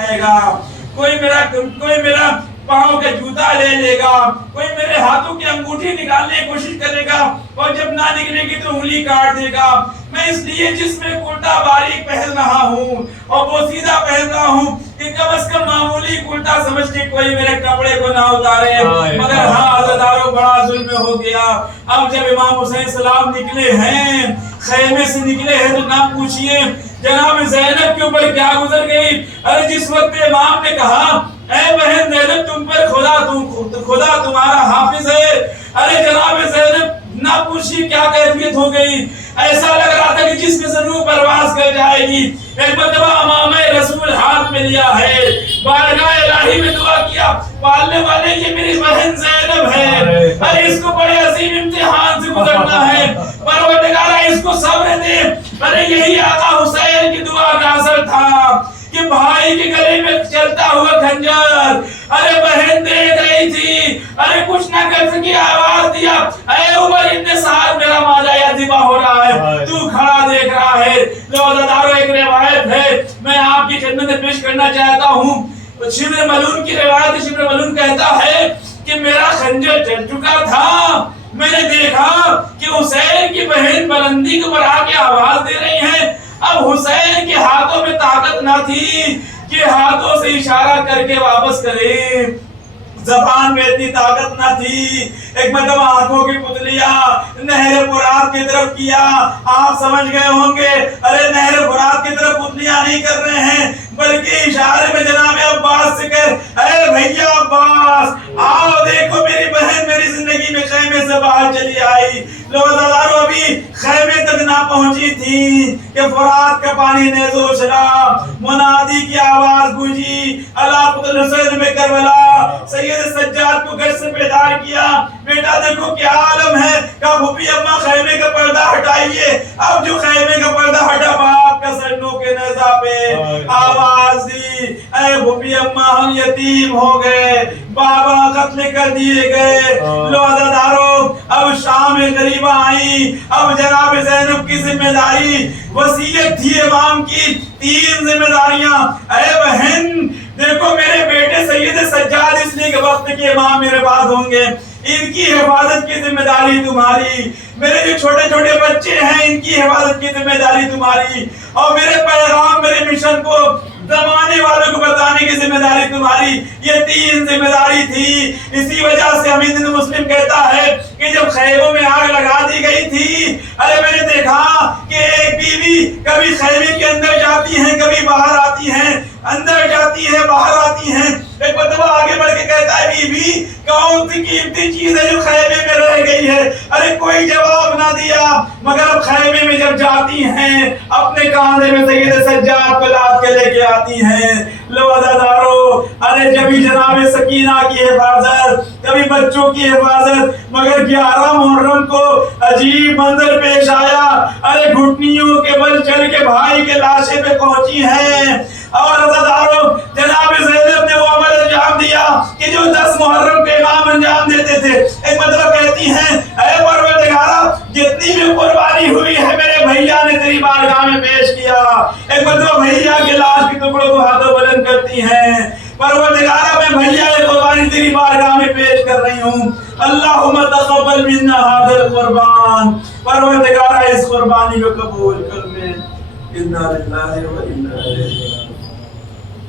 कहेगा, कोई मेरा पाँव का जूता ले लेगा, कोई मेरे हाथों की अंगूठी निकालने की कोशिश करेगा और जब ना निकलेगी तो उंगली काट देगा। मैं इसलिए जिसमें कुर्ता बारीक पहन रहा हूँ और वो सीधा पहन रहा हूँ कि कम से कम मामूली कुर्ता समझ के कोई मेरे कपड़े को ना उतारे। मगर हाँ अज़ादारों, बड़ा जुल्म हो गया। अब जब इमाम हुसैन सलाम निकले हैं, खैमे से निकले हैं, तो ना पूछिए जनाब ज़ैनब के ऊपर क्या गुजर गई। अरे जिस वक्त इमाम ने कहा ऐ बहन ज़ैनब तुम पर खुदा तुम्हारा हाफिज है, अरे जनाब ज़ैनब ना पूछिए क्या कैफियत हो गई। ऐसा लग रहा था कि जिसमें से रूह परवास कर जाएगी। एक मरतबा इमाम रसूल हाथ में लिया है, बारगाह इलाही में दुआ किया, पालने वाले ये मेरी बहन ज़ैनब है, अरे इसको बड़े अजीम इम्तिहान से गुजरना है, परवरदिगारा इसको सब्र दे। अरे यही आका हुसैन की दुआ का असर था कि भाई के गले में चलता हुआ खंजर, अरे बहन देख रही थी, अरे कुछ ना कर सकी, आवाज दिया ऐ उमर इब्न साद मेरा माजा याजिबा हो रहा है, तू खड़ा देख रहा है। लो एक रिवायत है मैं आपकी खिदमत में पेश करना चाहता हूँ। शिब्र मलून की रिवायत, शिब्र मलून कहता है कि मेरा खंजर चल चुका था, मैंने देखा कि हुसैन की बहन बुलंदी के ऊपर आके आवाज दे रही है। अब हुसैन के हाथों में ताकत ना थी कि हाथों से इशारा करके वापस करे, ज़बान में इतनी ताकत ना थी। एक मतलब आंखों की पुतलियां नहर फुरात की तरफ किया, आप समझ गए होंगे। अरे नहर फुरात की तरफ पुतलियां नहीं कर रहे हैं, बल्कि इशारे में जनाब अब्बास से कर, अरे भैया अब्बास आओ देखो मेरी बहन मेरी जिंदगी में खैमे से बाहर चली आई। लोग अभी खैमे तक ना पहुंची थी कि फुरात का पानी नेज़ो उछला, मुनादी की आवाज गूंजी, अला कुतुल हुसैन में करबला। सैयद सज्जाद को घर से बेदार किया, बेटा देखो क्या आलम है। कहा भूपी अम्मा खैमे का पर्दा हटाइए। अब जो खैमे का पर्दा हटा, बाप का सन्नों के नेज़ा पे आवाज दी, ऐ भूपी अम्मा हम यतीम हो गए, बाबा कत्ल कर दिए गए। लो अज़ादारों, अब शाम गरीबा आई, अब जनाब ज़ैनब की जिम्मेदारी, वसीयत थी इमाम की 3 जिम्मेदारियां। अरे बहन देखो मेरे बेटे सैयद सज्जाद इसलिए के वक्त के इमाम मेरे पास होंगे, इनकी हिफाजत की जिम्मेदारी तुम्हारी। मेरे जो छोटे छोटे बच्चे हैं इनकी हिफाजत की जिम्मेदारी तुम्हारी, और मेरे पैगाम मेरे मिशन को जमाने वालों को बताने की जिम्मेदारी तुम्हारी। ये 3 जिम्मेदारी थी। इसी वजह से हमीद मुस्लिम कहता है कि जब खैमों में आग लगा दी गई थी, अरे मैंने देखा कि एक बीवी कभी खैमे के अंदर जाती है, कभी बाहर आती है, अंदर जाती है बाहर आती है। एक मरतबा आगे बढ़ के कहता है बीवी कौन सी कीमती चीज है जो खैमे में रह गई है। अरे कोई जवाब ना दिया, मगर अब खैमे में जब जाती हैं अपने कांधे में सैयद सज्जाद को लाद के लेके आती हैं। लो अज़ादारों, अरे जब भी जनाब सकीना की हिफाजत, कभी बच्चों की हिफाजत, मगर 11 मुहर्रम को अजीब मंजर पेश आया। अरे घुटनियों के बल चल के भाई के लाशे पे पहुंची हैं, और अज़ादारों जनाब ज़ैनब ने वो अमल अंजाम दिया कि जो 10 मुहर्रम के इमाम अंजाम देते थे। एक मतलब कहती हैं ऐ परवरदिगारा जितनी भी कुर्बानी हुई है मेरे भैया ने तेरी बारगाह में पेश किया। एक मतलब भैया के लाश के टुकड़ों को हाथों बुलंद करती हैं, परवरदिगारा मैं भैया की कुर्बानी तेरी बारगाह में पेश कर रही हूँ। अल्लाहुम्मा तक़ब्बल मिन्ना हाज़िल कुर्बान, परवरदिगारा इस कुर्बानी को कबूल कर ले। इन्ना लिल्लाहि व इन्ना इलैहि राजिऊन।